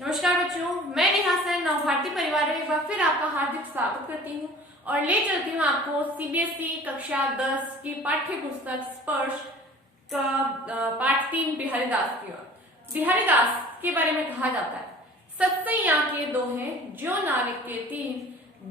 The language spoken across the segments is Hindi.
नमस्कार बच्चों, मैं नेहा सेन नव भारती परिवार में एक बार फिर आपका हार्दिक स्वागत करती हूँ और ले चलती हूँ आपको सीबीएसई कक्षा 10 की पाठ्य पुस्तक स्पर्श का पाठ 3 बिहारी दास की ओर। बिहारी दास के बारे में कहा जाता है, सत्सैया के दोहे जो नाविक के तीर,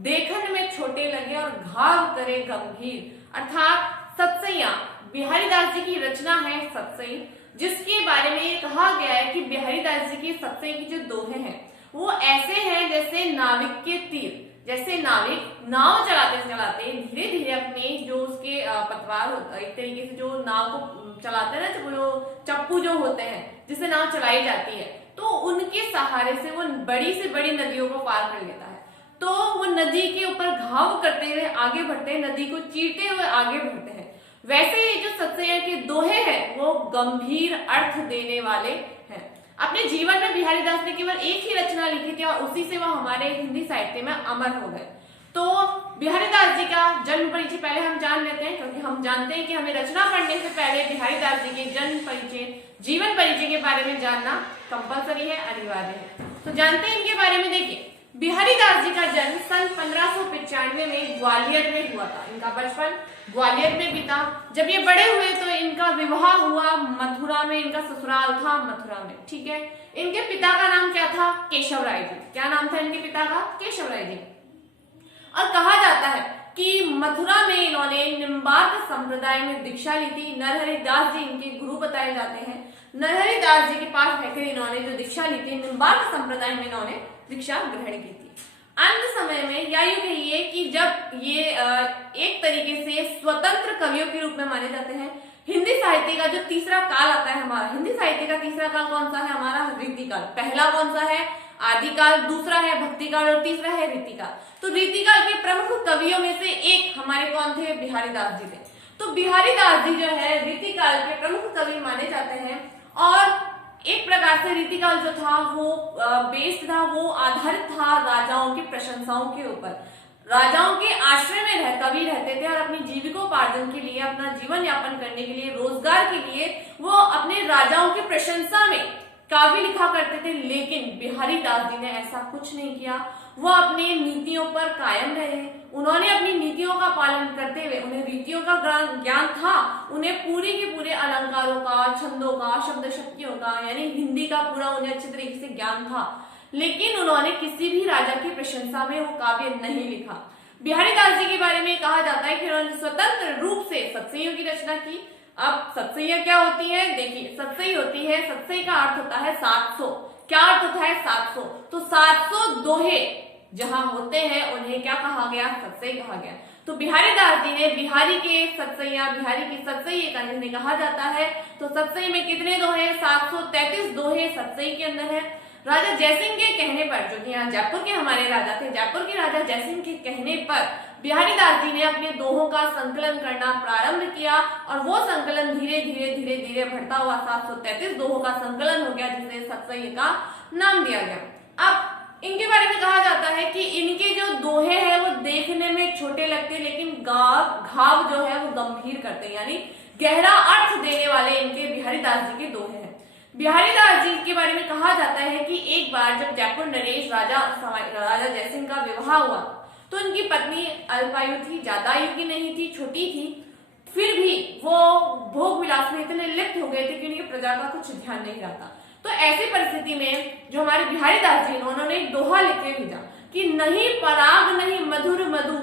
देखन में छोटे लगे और घाव करे गंभीर। अर्थात सत्सैया बिहारी दास जी की रचना है सत्सई, जिसके बारे में ये कहा गया है कि बिहारी दास जी की सत्सई की जो दोहे हैं वो ऐसे हैं जैसे नाविक के तीर। जैसे नाविक नाव चलाते चलाते धीरे धीरे अपने जो उसके पतवार एक तरीके से जो नाव को चलाते हैं ना, जो चप्पू जो होते हैं जिससे नाव चलाई जाती है, तो उनके सहारे से वो बड़ी से बड़ी नदियों को पार कर लेता है। तो वो नदी के ऊपर घाव करते हुए आगे बढ़ते हैं, नदी को चीरते हुए आगे बढ़ते हैं। वैसे ही जो सत्सैया के दोहे हैं वो गंभीर अर्थ देने वाले हैं। अपने जीवन में बिहारी दास ने केवल एक ही रचना लिखी थी और उसी से वह हमारे हिंदी साहित्य में अमर हो गए। तो बिहारी दास जी का जन्म परिचय पहले हम जान लेते हैं, क्योंकि हम जानते हैं कि हमें रचना पढ़ने से पहले बिहारी दास जी के जन्म परिचय, जीवन परिचय के बारे में जानना कंपलसरी है, अनिवार्य है। तो जानते हैं इनके बारे में। देखिए, बिहारी दास जी का जन्म सन 1595 में ग्वालियर में हुआ था। इनका बचपन ग्वालियर में बीता। जब ये बड़े हुए तो इनका विवाह हुआ मथुरा में, इनका ससुराल था मथुरा में। ठीक है। इनके पिता का नाम क्या था? केशव राय जी। क्या नाम था इनके पिता का? केशव राय जी। और कहा जाता है कि मथुरा में इन्होंने निम्बार्क संप्रदाय में दीक्षा ली थी। नरहरि दास जी इनके गुरु बताए जाते हैं। नरहरि दास जी के पास रहकर इन्होंने जो दीक्षा ली थी, निम्बार्क संप्रदाय में इन्होंने दीक्षा ग्रहण की थी। अंत समय में या यूं कहिए कि जब ये एक तरीके से स्वतंत्र कवियों के रूप में माने जाते हैं, हिंदी साहित्य का जो तीसरा काल आता है हमारा, हिंदी साहित्य का तीसरा काल कौन सा है हमारा? रीतिकाल। पहला कौन सा है? आदिकाल, दूसरा है भक्तिकाल और तीसरा है रीतिकाल। तो रीतिकाल के प्रमुख कवियों में से एक हमारे कौन थे? बिहारी दास जी थे। तो बिहारी दास जी जो है रीतिकाल के प्रमुख कवि माने जाते हैं। और एक प्रकार से रीतिकाल जो था वो बेस्ड था, वो आधारित था राजाओं की प्रशंसाओं के ऊपर। राजाओं के आश्रय में कवि रहते थे और अपनी जीविकोपार्जन के लिए, अपना जीवन यापन करने के लिए, रोजगार के लिए वो अपने राजाओं की प्रशंसा में काव्य लिखा करते थे। लेकिन बिहारी दास जी ने ऐसा कुछ नहीं किया। वो अपने नीतियों पर कायम रहे। उन्होंने अपनी नीतियों का पालन करते हुए, उन्हें रीतियों का ज्ञान था, उन्हें पूरे के पूरे अलंकारों का, छंदों का, शब्द शक्तियों का, यानी हिंदी का पूरा उन्हें अच्छे तरीके से ज्ञान था। लेकिन उन्होंने किसी भी राजा की प्रशंसा में वो काव्य नहीं लिखा। बिहारी दास जी के बारे में कहा जाता है कि उन्होंने स्वतंत्र रूप से सत्सैयों की रचना की। अब सत्सैया क्या होती है? देखिए, सत्सई होती है, सत्सई का अर्थ होता है 700। क्या अर्थ होता है? 700। तो 700 दोहे जहां होते हैं उन्हें क्या कहा गया? सत्सई कहा गया। तो बिहारी दास जी ने बिहारी के सत्सैया, बिहारी की सत्सई एक अन्य कहा जाता है। तो सत्सई में कितने दोहे? 733 दोहे सत्सई के अंदर है। राजा जयसिंह के कहने पर, जो कि यहाँ जयपुर के हमारे राजा थे, जयपुर के राजा जयसिंह के कहने पर बिहारी दास जी ने अपने दोहों का संकलन करना प्रारंभ किया और वो संकलन धीरे धीरे धीरे धीरे बढ़ता हुआ 733 दोहों का संकलन हो गया, जिसे सत्सई का नाम दिया गया। अब इनके बारे में कहा जाता है कि इनके जो दोहे हैं वो देखने में छोटे लगते, लेकिन घाव जो है वो गंभीर करते, यानी गहरा अर्थ देने वाले इनके बिहारी दास जी के दोहे हैं। बिहारी दास जी के बारे में कहा जाता है कि एक बार जब जयपुर नरेश राजा जयसिंह का विवाह हुआ तो उनकी पत्नी अल्पायु थी, ज्यादा आयु की नहीं थी, छोटी थी। फिर भी वो भोग विलास में इतने लिप्त हो गए थे कि उनकी प्रजा का कुछ ध्यान नहीं रहता। तो ऐसी परिस्थिति में जो हमारे बिहारी दास जी उन्होंने एक दोहा लिख के भेजा कि नहीं पराग नहीं मधुर मधु,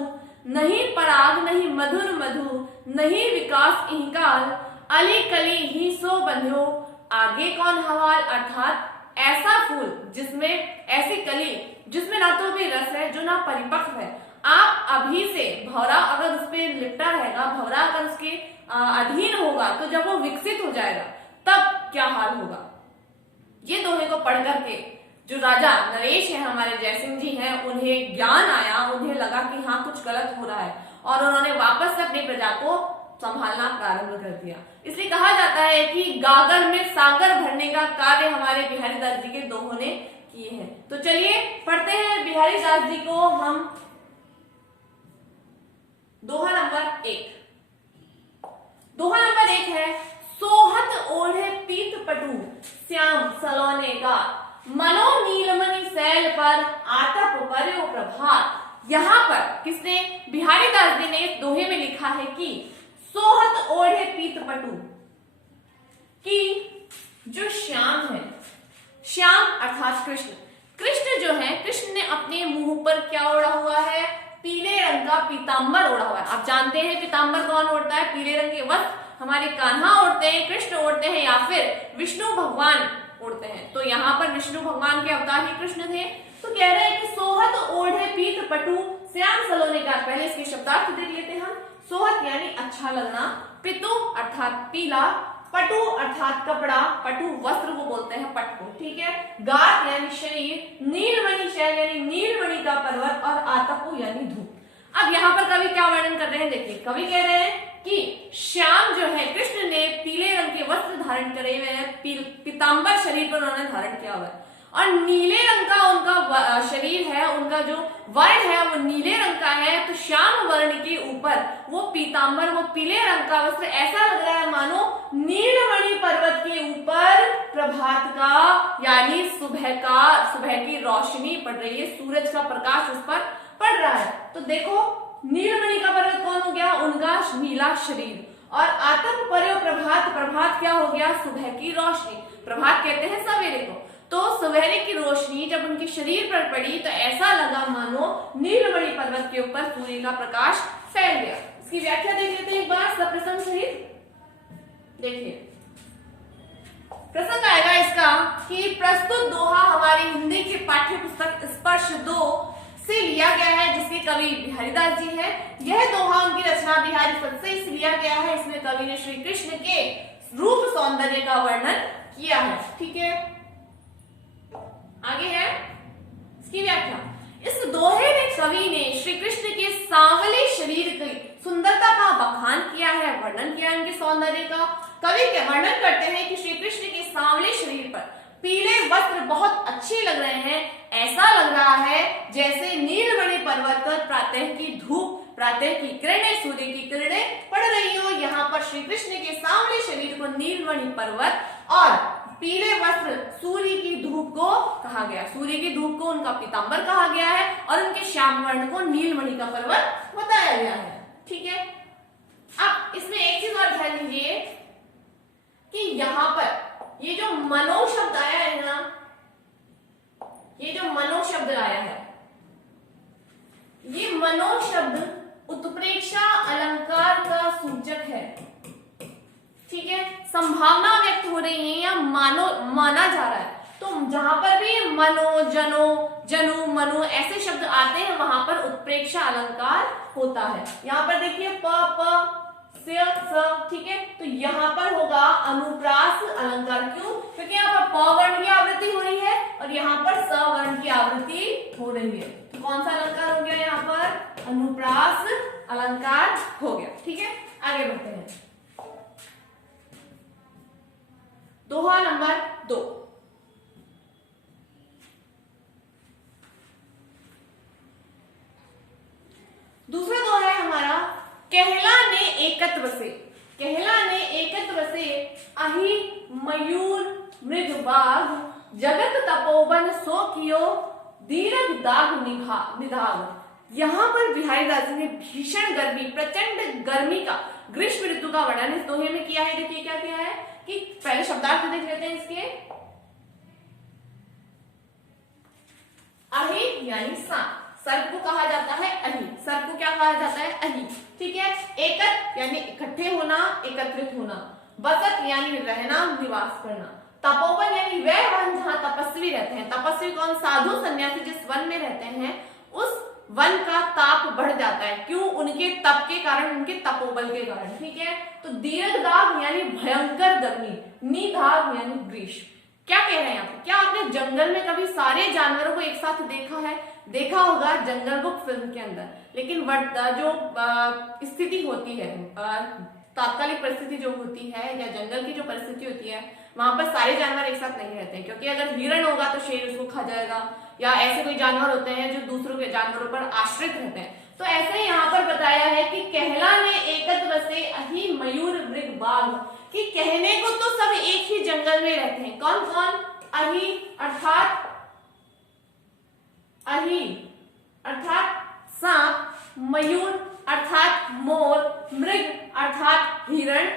नहीं पराग नहीं मधुर मधु, नहीं विकास इहकाल, अली कली ही सो बंध्यो, आगे कौन हवाल। अर्थात ऐसा फूल जिसमें, ऐसी कली जिसमें ना तो भी रस है, जो ना परिपक्व है। आप अभी से भौरा अगर उस पर लिपटा रहेगा, भौरा अगर उसके अधीन होगा, तो जब वो विकसित हो जाएगा तब क्या हाल होगा। ये दोहे को पढ़ करके जो राजा नरेश है, हमारे जयसिंह जी हैं, उन्हें ज्ञान आया, उन्हें लगा कि हाँ कुछ गलत हो रहा है और उन्होंने वापस से अपनी प्रजा को संभालना प्रारंभ कर दिया। इसलिए कहा जाता है कि गागर में सागर भरने का कार्य हमारे बिहारी दास जी के दोहों ने किए हैं। तो चलिए पढ़ते हैं बिहारी दास जी को हम। दोहा नंबर 1। दोहा नंबर 1 है, सोहत ओढ़े पीत पटु, श्याम सलोने का, मनो नीलम पर्यो प्रभात। यहाँ पर किसने, बिहारी दास जी ने इस दोहे में लिखा है कि सोहत ओढ़े पीत पटु, कि जो श्याम है, श्याम अर्थात कृष्ण, कृष्ण जो है, कृष्ण ने अपने मुंह पर क्या ओढ़ा हुआ है, पीले रंग का पीतांबर ओढ़ा हुआ है। आप जानते हैं पीतांबर कौन ओढ़ता है, पीले रंग के वस्त्र हमारे कान्हा ओढ़ते हैं, कृष्ण ओढ़ते हैं, या फिर विष्णु भगवान ओढ़ते हैं। तो यहाँ पर विष्णु भगवान के अवतार ही कृष्ण थे। तो कह रहे हैं कि सोहत ओढ़े पीत पटु, श्याम सलोने का, पहले इसके शब्दार्थ देख लेते हैं हम। सोहत यानी अच्छा लगना, पितु अर्थात पीला, पटु अर्थात कपड़ा, पटु वस्त्र को बोलते हैं पट को, ठीक है। गात यानी शरीर, नीलमणि शैल यानी नीलमणि का पर्वत, और आतपु यानी धूप। अब यहाँ पर कवि क्या वर्णन कर रहे हैं, देखिए कवि कह रहे हैं कि श्याम जो है, कृष्ण ने पीले रंग के वस्त्र धारण करे हुए हैं, पीतांबर शरीर पर उन्होंने धारण किया हुआ है, और नीले रंग का उनका शरीर है, उनका जो वर्ण है वो नीले रंग का है। तो श्याम वर्ण के ऊपर वो पीतांबर, वो पीले रंग का वस्त्र, ऐसा लग रहा है मानो नीलमणि पर्वत के ऊपर प्रभात का यानी सुबह की रोशनी पड़ रही है, सूरज का प्रकाश उस पर पड़ रहा है। तो देखो नीलमणि का पर्वत कौन हो गया, उनका नीला शरीर, और आतप पर्यो प्रभात, प्रभात क्या हो गया, सुबह की रोशनी। प्रभात कहते हैं सवेरे को। तो सवेरे की रोशनी जब उनके शरीर पर पड़ी तो ऐसा लगा मानो नीलमणि पर्वत के ऊपर सूर्य का प्रकाश फैल गया। इसकी व्याख्या देख लेते हैं एक बार सप्रसंग सहित। देखिए प्रसंग आएगा इसका कि प्रस्तुत दोहा हमारी हिंदी की पाठ्य पुस्तक स्पर्श 2 से लिया गया है, जिसके कवि बिहारीदास जी हैं। यह दोहा उनकी रचना बिहारी पद से लिया गया है। इसमें कवि ने श्री कृष्ण के रूप सौंदर्य का वर्णन किया है, ठीक है। आगे है इसकी व्याख्या। इस दोहे में कवि ने श्री कृष्ण के सांवले शरीर की सुंदरता का बखान किया है, वर्णन किया है इनके सौंदर्य का। कवि के वर्णन करते हैं कि श्री कृष्ण के सांवले शरीर पर पीले वस्त्र बहुत अच्छे लग रहे हैं। ऐसा लग रहा है जैसे नीलमणि पर्वत पर प्रातः की धूप, प्रातः की किरणें, सूर्य की किरणें पड़ रही हो। यहाँ पर श्री कृष्ण के सांवले शरीर को नीलमणि पर्वत और पीले वस्त्र सूर्य की धूप को कहा गया, सूर्य की धूप को उनका पीतांबर कहा गया है, और उनके श्याम वर्ण को नीलमणि का पर्वत बताया गया है, ठीक है। अब इसमें एक चीज और ध्यान दीजिए कि यहाँ पर ये जो मनो शब्द आया है ना, ये जो मनो शब्द आया है, ये मनो शब्द उत्प्रेक्षा अलंकार का सूचक है, ठीक है। संभावना व्यक्त हो रही है या माना जा रहा है। तो जहां पर भी मनो, जनो, जनु, मनु ऐसे शब्द आते हैं वहां पर उत्प्रेक्षा अलंकार होता है। यहाँ पर देखिए प स, ठीक है। तो यहाँ पर होगा अनुप्रास अलंकार। क्यों? क्योंकि यहाँ पर प वर्ण की आवृत्ति हो रही है और यहाँ पर स वर्ण की आवृत्ति हो रही है। तो कौन सा अलंकार हो गया यहाँ पर? अनुप्रास अलंकार हो गया, ठीक है। आगे बढ़ते हैं। दोहा नंबर 2। दूसरा दोहा है हमारा, कहला ने एकत्व से। कहला ने एकत्व से अहि मयूर मृग बाघ, जगत तपोवन सो कियो दीर्घ दाग निधाग। यहाँ पर बिहारीदास जी ने भीषण गर्मी, प्रचंड गर्मी का, ग्रीष्म ऋतु का वर्णन इस दोहे में किया है। देखिए क्या किया है कि पहले शब्दार्थ देख लेते हैं इसके। अहि यानी सांप, सर्प को कहा जाता है अहि, सर्प को क्या कहा जाता है? अहि, ठीक है। एकत यानी इकट्ठे होना, एकत्रित होना। बसत यानी रहना, निवास करना। तपोवन यानी वह वन जहां तपस्वी रहते हैं। तपस्वी कौन? साधु सन्यासी जिस वन में रहते हैं उस वन का ताप बढ़ जाता है। क्यों? उनके तप के कारण, उनके तपोबल के कारण, ठीक है। तो दीर्घदाग यानी भयंकर गर्मी, निधाग यानी ग्रीष्म। क्या कह रहे हैं यहाँ पे? क्या आपने जंगल में कभी सारे जानवरों को एक साथ देखा है? देखा होगा जंगल बुक फिल्म के अंदर, लेकिन जो स्थिति होती है, तात्कालिक परिस्थिति जो होती है या जंगल की जो परिस्थिति होती है, वहां पर सारे जानवर एक साथ नहीं रहते हैं। क्योंकि अगर हिरण होगा तो शेर उसको खा जाएगा, या ऐसे कोई जानवर होते हैं जो दूसरों के जानवरों पर आश्रित रहते हैं। तो ऐसे यहाँ पर बताया है कि कहला ने एकत्व से अहि मयूर मृग बाघ, कि कहने को तो सब एक ही जंगल में रहते हैं। कौन कौन? अहि अर्थात अहि अर्थात सांप, मयूर अर्थात मोर, मृग अर्थात हिरण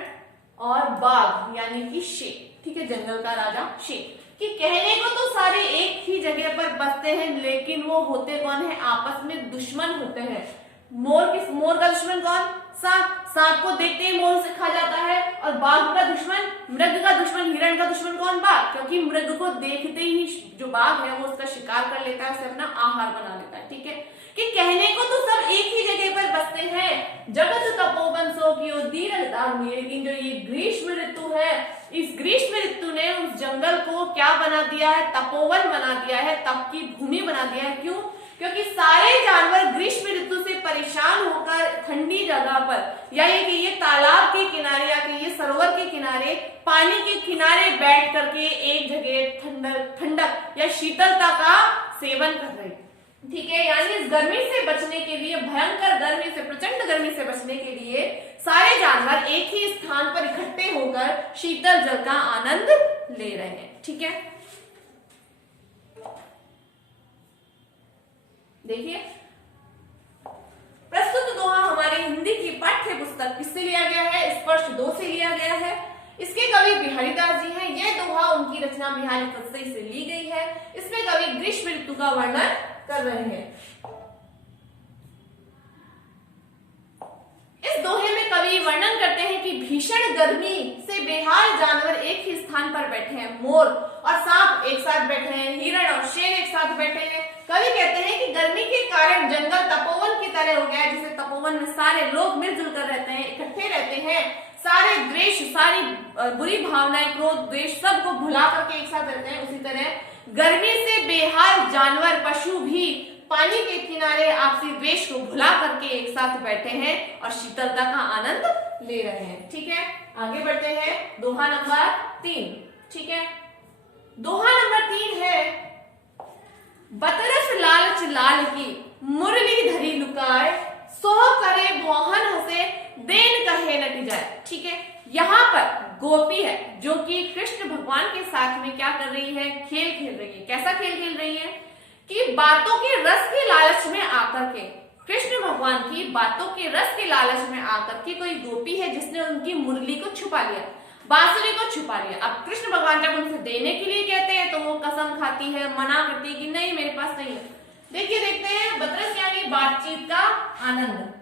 और बाघ यानी कि शेर। ठीक है, जंगल का राजा शेर। कि कहने को तो सारे एक ही जगह पर बसते हैं, लेकिन वो होते कौन है, आपस में दुश्मन होते हैं। मोर का दुश्मन कौन, सांप। सांप को देखते ही मोर उसे खा जाता है। और बाघ का दुश्मन, मृग का दुश्मन, हिरण का दुश्मन कौन, बाघ। क्योंकि मृग को देखते ही जो बाघ है वो उसका शिकार कर लेता है, उसे अपना आहार बना लेता है। ठीक है, कि कहने को तो सब एक ही जगह पर बसते हैं, जगत तपोवन सो कियो दीन दारुणी। लेकिन जो ये ग्रीष्म ऋतु है, इस ग्रीष्म ऋतु ने उस जंगल को क्या बना दिया है, तपोवन बना दिया है, तप की भूमि बना दिया है। क्यों? क्योंकि सारे जानवर ग्रीष्म ऋतु से परेशान होकर ठंडी जगह पर, यानी कि ये तालाब के किनारे या कि ये सरोवर के किनारे, पानी के किनारे बैठ करके एक जगह ठंडक या शीतलता का सेवन कर रहे हैं। ठीक है, यानी इस गर्मी से बचने के लिए, भयंकर गर्मी से, प्रचंड गर्मी से बचने के लिए सारे जानवर एक ही स्थान पर इकट्ठे होकर शीतल जल का आनंद ले रहे हैं। ठीक है, देखिए प्रस्तुत दोहा हमारे हिंदी की पाठ्य पुस्तक किससे लिया गया है, स्पर्श 2 से लिया गया है। इसके कवि बिहारीदास जी हैं। यह दोहा उनकी रचना बिहारी तत्सई से ली गई है। इसमें कवि ग्रीष्म ऋतु का वर्णन कर रहे हैं। इस दोहे में कवि वर्णन करते हैं कि भीषण गर्मी से बेहाल जानवर एक ही स्थान पर बैठे हैं। मोर और सांप एक साथ बैठे हैं, हिरण और शेर एक साथ बैठे हैं। कवि कहते हैं कि गर्मी के कारण जंगल तपोवन की तरह हो गया है, जिसे तपोवन में सारे लोग मिलजुल कर रहते हैं, इकट्ठे रहते हैं, सारे द्वेष, सारी बुरी भावनाएं, क्रोध, द्वेष सबको भुला करके एक साथ रहते हैं। उसी तरह गर्मी से बेहाल जानवर, पशु भी पानी के किनारे आपसी द्वेष को भुला करके एक साथ बैठे हैं और शीतलता का आनंद ले रहे हैं। ठीक है, आगे बढ़ते हैं। दोहा नंबर 3। ठीक है, दोहा नंबर 3 है, बतरस लालच लाल की मुरली धरी लुकाए, सोह करे भौहन हंसे देन कहे नट जाए। ठीक है, यहाँ पर गोपी है जो कि कृष्ण भगवान के साथ में क्या कर रही है, खेल खेल रही है। कैसा खेल खेल रही है कि बातों के रस के लालच में आकर के, कृष्ण भगवान की बातों के रस के लालच में आकर के कोई गोपी है जिसने उनकी मुरली को छुपा लिया, बांसुरी को छुपा लिया। अब कृष्ण भगवान जब उनसे देने के लिए कहते हैं तो वो कसम खाती है, मना करती है कि नहीं मेरे पास नहीं है। देखिए, देखते हैं, बतरस यानी बातचीत का आनंद,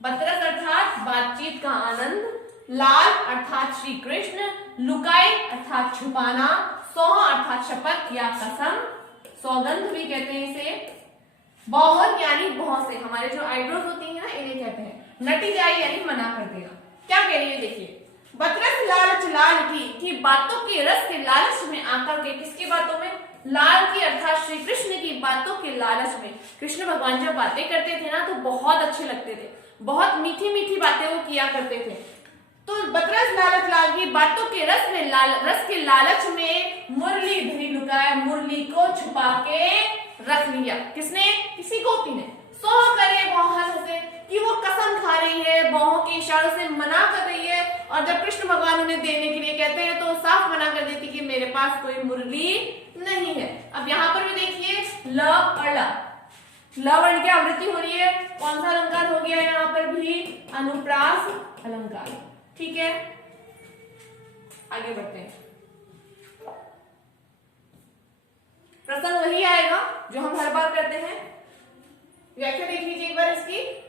बतरस अर्थात बातचीत का आनंद, लाल अर्थात श्री कृष्ण, लुकाई अर्थात छुपाना, सोह अर्थात शपथ या कसम, सौगंध भी कहते हैं इसे, बहुन यानी बहुत से, हमारे जो आईब्रोज होती है ना इन्हें कहते हैं, नटी जाए यानी मना कर देना। क्या कह रही है, देखिए, बतरस लालच लाल की बातों के रस के लालच में आकर के, किसकी बातों में, लाल की अर्थात श्री कृष्ण की बातों के लालच में। कृष्ण भगवान जब बातें करते थे ना तो बहुत अच्छे लगते थे, बहुत मीठी मीठी बातें वो किया करते थे। तो बतरस लालच लाल की बातों के रस में, रस के लालच में मुरली धरी लुकाया, मुरली को छुपा के रख लिया। किसने, किसी गोपी ने। सोह करे भौहन हंसे, कि वो कसम खा रही है, बाहों के इशारों से मना कर रही है। और जब कृष्ण भगवान उन्हें देने के लिए कहते हैं तो साफ मना कर देती कि मेरे पास कोई मुरली नहीं है। अब यहाँ पर भी देखिए, ल और ला, लवर्ण की आवृत्ति हो रही है। कौन सा अलंकार हो गया यहाँ पर भी, अनुप्रास अलंकार। ठीक है, आगे बढ़ते हैं। प्रसंग वही आएगा जो हम हर बार करते हैं। व्याख्या देख लीजिए एक बार इसकी।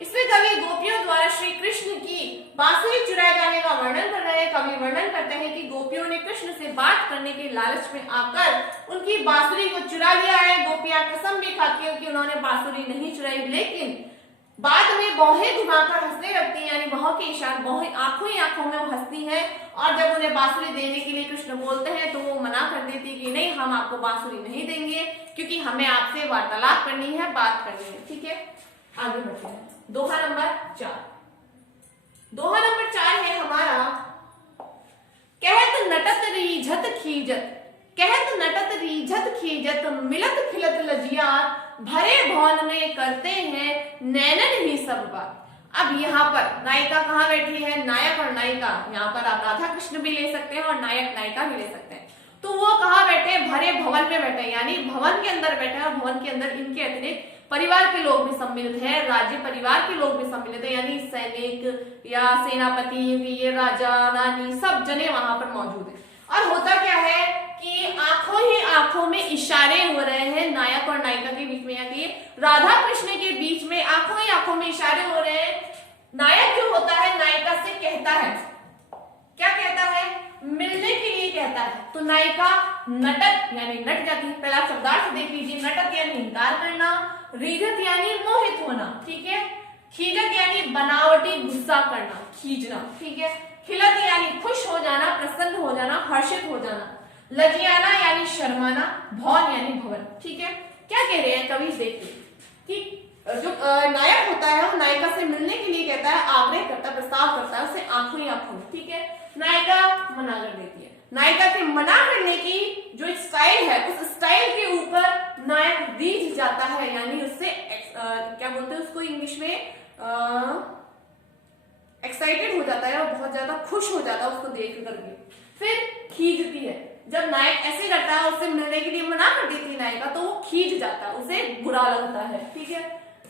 इसमें कवि गोपियों द्वारा श्री कृष्ण की बांसुरी चुराए जाने का वर्णन कर रहे हैं। कवि वर्णन करते हैं कि गोपियों ने कृष्ण से बात करने के लालच में आकर उनकी बांसुरी को चुरा लिया है। गोपियां कसम भी खाती है कि उन्होंने बांसुरी नहीं चुराई, लेकिन बाद में बौहें घुमाकर हंसने लगती हैं, यानी बहों के इशारे, बौहें आंखों ही आंखों में वो हंसती हैं। और जब उन्हें बांसुरी देने के लिए कृष्ण बोलते हैं तो वो मना कर देती कि नहीं, हम आपको बांसुरी नहीं देंगे क्योंकि हमें आपसे वार्तालाप करनी है, बात करनी है। ठीक है, आगे बढ़ते हैं। दोहा नंबर 4। दोहा नंबर 4 है हमारा, कहत नटत रीझत खीजत, कहत नटत रीझत खीजत, मिलत खिलत लजिया, भरे भवन में करते हैं नैनन ही सब बात। अब यहाँ पर नायिका कहाँ बैठी है, नायक और नायिका। यहाँ पर आप राधा कृष्ण भी ले सकते हैं और नायक नायिका भी ले सकते हैं। तो वो कहाँ बैठे, भरे भवन में बैठे, यानी भवन के अंदर बैठे हैं। भवन के अंदर इनके अतिरिक्त परिवार के लोग भी सम्मिलित हैं, राज्य परिवार के लोग भी सम्मिलित हैं, यानी सैनिक या सेनापति, ये राजा रानी सब जने वहां पर मौजूद है। और होता क्या है कि आंखों ही आंखों में इशारे हो रहे हैं नायक और नायिका के बीच में, यानी राधा कृष्ण के बीच में आंखों ही आंखों में इशारे हो रहे हैं। नायक जो होता है नायिका से कहता है, क्या कहता है, मिलने के लिए कहता है। तो नायिका नटक यानी नट जाती है। पहला शब्दार्थ देख लीजिए, नटक यानी इंकार करना, रीझत यानी मोहित होना, ठीक है, खीजत यानी बनावटी गुस्सा करना, खींचना, ठीक है, खिलत यानी खुश हो जाना, प्रसन्न हो जाना, हर्षित हो जाना, लजियाना यानी शर्माना, भवन यानी भवन, ठीक है। क्या कह रहे हैं कवि, देखिए, ठीक, जो नायक होता है वो नायिका से मिलने के लिए कहता है, आग्रह करता है, प्रस्ताव करता है, उसे आंखों ही आंखों में, ठीक है। नायिका मना कर देती है। नायिका के मना करने की जो एक स्टाइल है, उस स्टाइल के ऊपर नायक रीझ जाता है, यानी उससे क्या बोलते हैं उसको इंग्लिश में, एक्साइटेड हो जाता है और बहुत ज्यादा खुश हो जाता है उसको देख करके। फिर खींचती है, जब नायक ऐसे करता है, उससे मिलने के लिए मना कर देती है नायिका, तो वो खींच जाता है, उसे बुरा लगता है, ठीक है।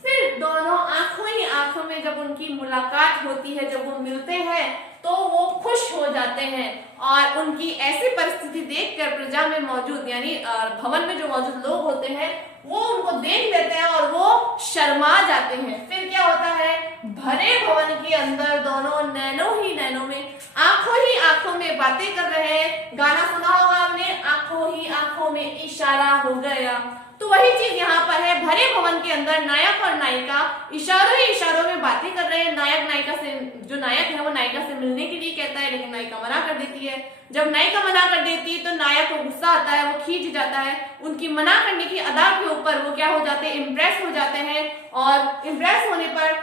फिर दोनों आंखों ही आंखों में जब उनकी मुलाकात होती है, जब वो मिलते हैं, तो वो खुश हो जाते हैं और उनकी ऐसी परिस्थिति देखकर प्रजा में मौजूद यानी भवन में जो मौजूद लोग होते हैं वो उनको देख लेते हैं और वो शर्मा जाते हैं। फिर क्या होता है, भरे भवन के अंदर दोनों नैनों ही नैनों में, आंखों ही आंखों में बातें कर रहे हैं। गाना सुना होगा आपने, आंखों ही आंखों में इशारा हो गया। तो वही चीज यहाँ पर है, भरे भवन के अंदर नायक और नायिका इशारों ही इशारों में बातें कर रहे हैं। नायक नायिका से, जो नायक है वो नायिका से मिलने के लिए कहता है, लेकिन नायिका मना कर देती है। जब नायिका मना कर देती है तो नायक को गुस्सा आता है, वो खींच जाता है। उनकी मना करने की अदा के ऊपर वो क्या हो जाते हैं, इम्प्रेस हो जाते हैं, और इम्प्रेस होने पर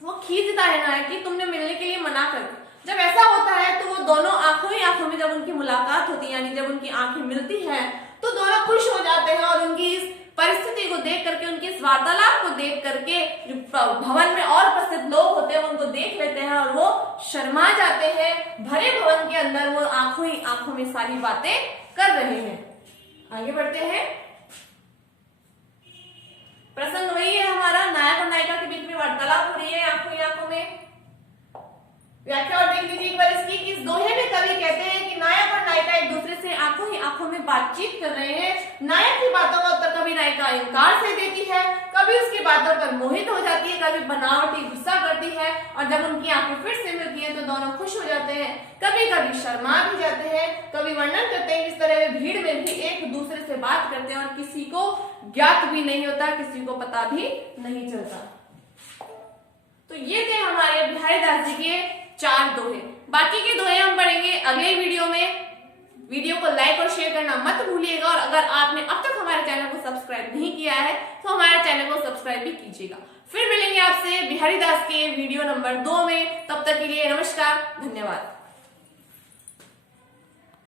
वो खींचता है नायक कि तुमने मिलने के लिए मना कर दी। जब ऐसा होता है तो वो दोनों आंखों ही आंखों में जब उनकी मुलाकात होती है, यानी जब उनकी आंखें मिलती हैं, तो दोनों खुश हो जाते हैं और उनकी इस परिस्थिति को देख करके, उनके इस वार्तालाप को देख करके जो भवन में और उपस्थित लोग होते हैं उनको देख लेते हैं और वो शर्मा जाते हैं। भरे भवन के अंदर वो आंखों ही आंखों में सारी बातें कर रहे हैं। आगे बढ़ते हैं। प्रसंग वही है हमारा, नायक और नायिका के बीच में वार्तालाप हो रही है आंखों ही आंखों में। व्याख्या और देख लीजिए एक बार इसकी, कि इस दोहे में कवि कहते हैं कि नायक और नायिका एक दूसरे से आंखों ही आंखों में बातचीत कर रहे हैं। नायक की बातों का उत्तर कभी नायिका इंकार से देती है, कभी उसकी बातों पर मोहित हो जाती है, कभी बनावटी गुस्सा करती है, और जब उनकी आंखें फिर से मिलती हैं तो दोनों खुश हो जाते हैं। कभी कभी शर्मा भी जाते हैं। कभी वर्णन करते हैं किस तरह वे भीड़ में भी एक दूसरे से बात करते हैं और किसी को ज्ञात भी नहीं होता, किसी को पता भी नहीं चलता। तो ये थे हमारे बिहारीदास जी के 4 दोहे। बाकी के दोहे हम पढ़ेंगे अगले वीडियो में। वीडियो को लाइक और शेयर करना मत भूलिएगा, और अगर आपने अब तक हमारे चैनल को सब्सक्राइब नहीं किया है तो हमारे चैनल को सब्सक्राइब भी कीजिएगा। फिर मिलेंगे आपसे बिहारीदास के वीडियो नंबर 2 में। तब तक के लिए नमस्कार, धन्यवाद।